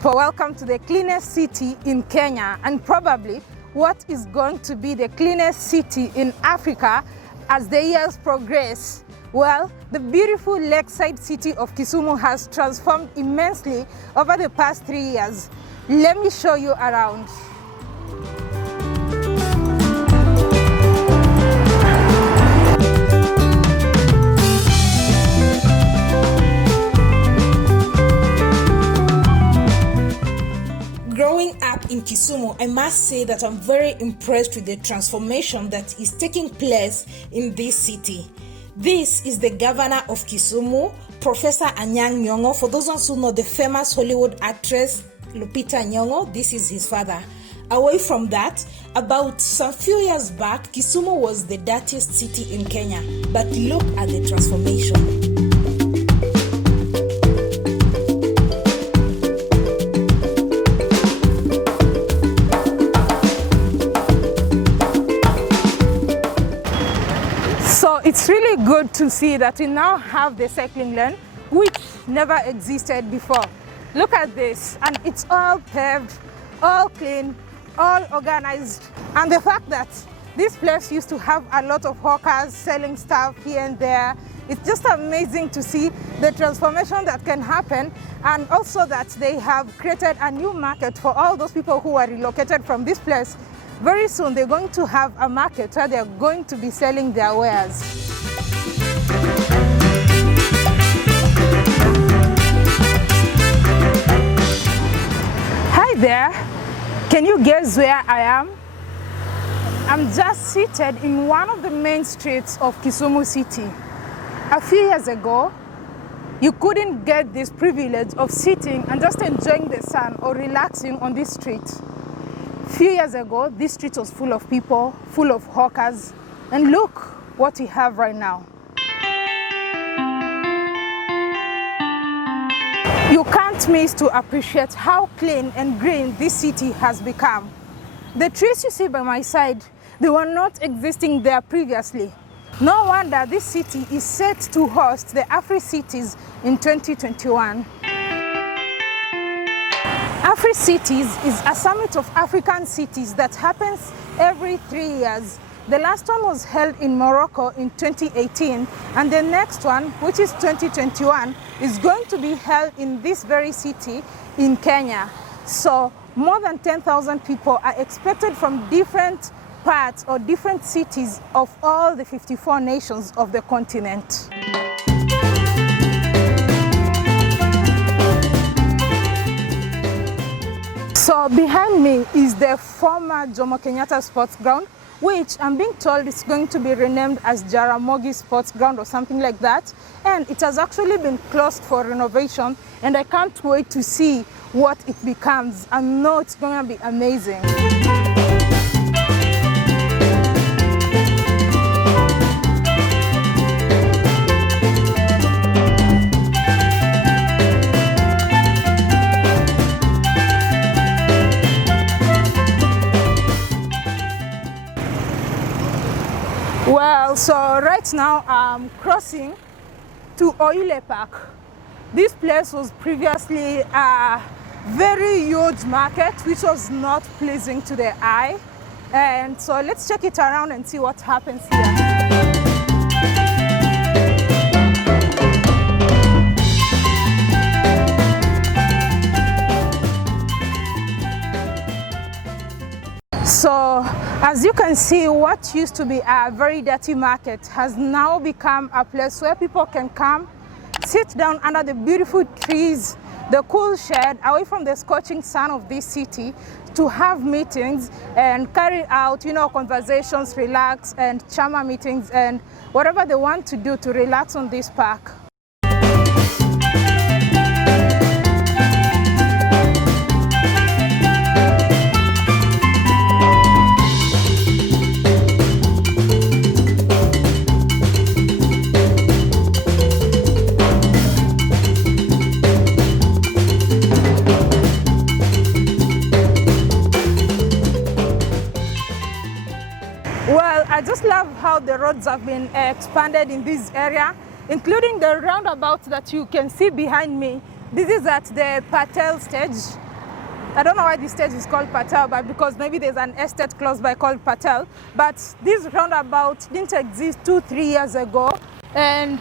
people, welcome to the cleanest city in Kenya and probably what is going to be the cleanest city in Africa as the years progress. Well, the beautiful lakeside city of Kisumu has transformed immensely over the past 3 years. Let me show you around. Growing up in Kisumu, I must say that I'm very impressed with the transformation that is taking place in this city. This is the governor of Kisumu, Professor Anyang' Nyong'o. For those ones who know the famous Hollywood actress Lupita Nyong'o, this is his father. Away from that, about some few years back, Kisumu was the dirtiest city in Kenya. But look at the transformation. So it's really good to see that we now have the cycling lane, which never existed before. Look at this, and it's all paved, all clean, all organized. And the fact that this place used to have a lot of hawkers selling stuff here and there, it's just amazing to see the transformation that can happen, and also that they have created a new market for all those people who are relocated from this place. Very soon they're going to have a market where they're going to be selling their wares. Hi there, can you guess where I am? I'm just seated in one of the main streets of Kisumu city. A few years ago, you couldn't get this privilege of sitting and just enjoying the sun or relaxing on this street. Few years ago, this street was full of people, full of hawkers, and look what we have right now. You can't miss to appreciate how clean and green this city has become. The trees you see by my side, they were not existing there previously. No wonder this city is set to host the africities in 2021. Africities is a summit of African cities that happens every 3 years. The last one was held in Morocco in 2018, and the next one, which is 2021, is going to be held in this very city in Kenya. So more than 10,000 people are expected from different parts or different cities of all the 54 nations of the continent. So behind me is the former Jomo Kenyatta sports ground, which I'm being told is going to be renamed as Jaramogi Sports Ground or something like that. And it has actually been closed for renovation, and I can't wait to see what it becomes. I know it's going to be amazing. Well, so right now I'm crossing to Oile Park. This place was previously a very huge market, which was not pleasing to the eye. And so let's check it around and see what happens here. So, as you can see, what used to be a very dirty market has now become a place where people can come, sit down under the beautiful trees, the cool shade, away from the scorching sun of this city, to have meetings and carry out, conversations, relax, and chama meetings, and whatever they want to do to relax on this park. I just love how the roads have been expanded in this area, including the roundabout that you can see behind me. This is at the Patel stage, I don't know why this stage is called Patel, but because maybe there's an estate close by called Patel. But this roundabout didn't exist 2-3 years ago, and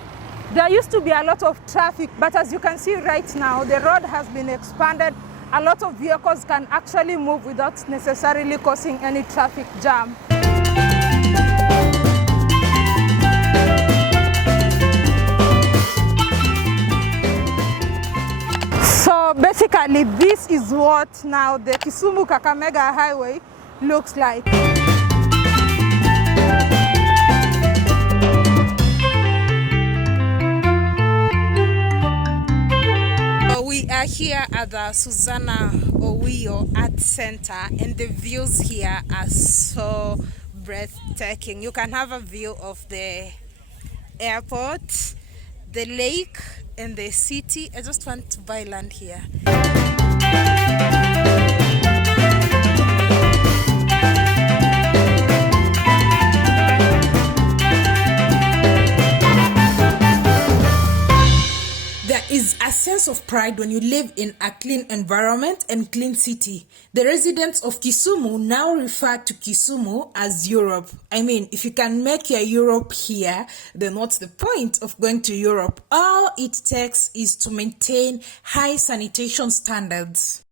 there used to be a lot of traffic, but as you can see right now, the road has been expanded. A lot of vehicles can actually move without necessarily causing any traffic jam. So basically, this is what now the Kisumu Kakamega Highway looks like. We are here at the Susana Owino Art Center, and the views here are so breathtaking. You can have a view of the airport, the lake, and the city. I just want to buy land here. There is a sense of pride when you live in a clean environment and clean city. The residents of Kisumu now refer to Kisumu as Europe. I mean, if you can make your Europe here, then what's the point of going to Europe? All it takes is to maintain high sanitation standards.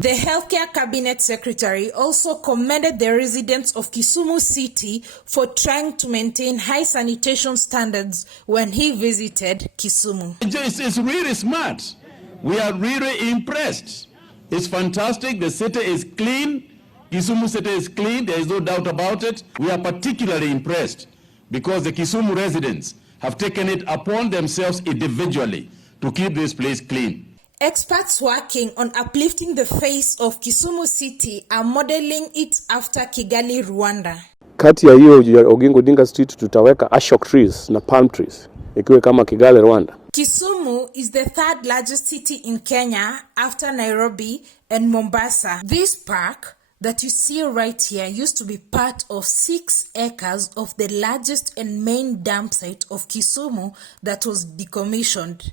The Healthcare Cabinet Secretary also commended the residents of Kisumu City for trying to maintain high sanitation standards when he visited Kisumu. It's really smart. We are really impressed. It's fantastic. The city is clean. Kisumu city is clean. There is no doubt about it. We are particularly impressed because the Kisumu residents have taken it upon themselves individually to keep this place clean. Experts working on uplifting the face of Kisumu City are modeling it after Kigali, Rwanda. Kati ya hiyo ya Oginga Odinga Street tutaweka ashok trees na palm trees ikiwe kama Kigali, Rwanda. Kisumu is the third largest city in Kenya after Nairobi and Mombasa. This park that you see right here used to be part of 6 acres of the largest and main dump site of Kisumu that was decommissioned.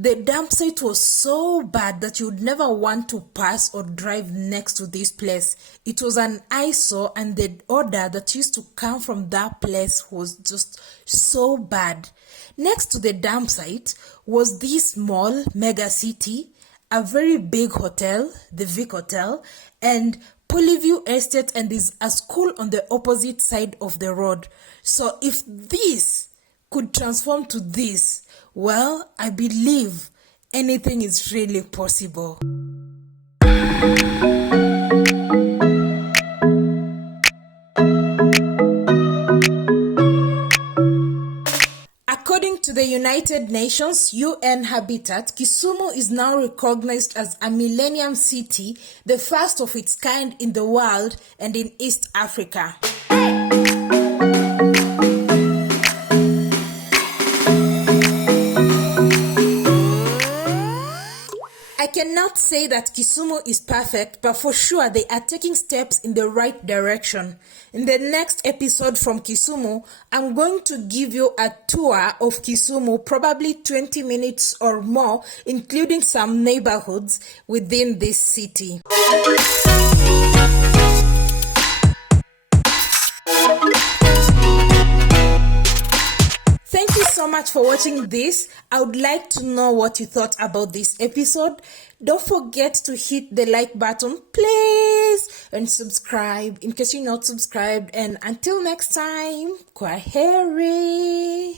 The dump site was so bad that you would never want to pass or drive next to this place. It was an eyesore, and the odor that used to come from that place was just so bad. Next to the dump site was this small mega city, a very big hotel, the Vic Hotel, and Polyview Estate, and there's a school on the opposite side of the road. So if this could transform to this, well, I believe anything is really possible. According to the United Nations UN Habitat, Kisumu is now recognized as a Millennium City, the first of its kind in the world and in East Africa. I cannot say that Kisumu is perfect, but for sure they are taking steps in the right direction. In the next episode from Kisumu, I'm going to give you a tour of Kisumu, probably 20 minutes or more, including some neighborhoods within this city. Thank you so much for watching this. I would like to know what you thought about this episode. Don't forget to hit the like button, please, and subscribe in case you're not subscribed. And until next time, kwaheri.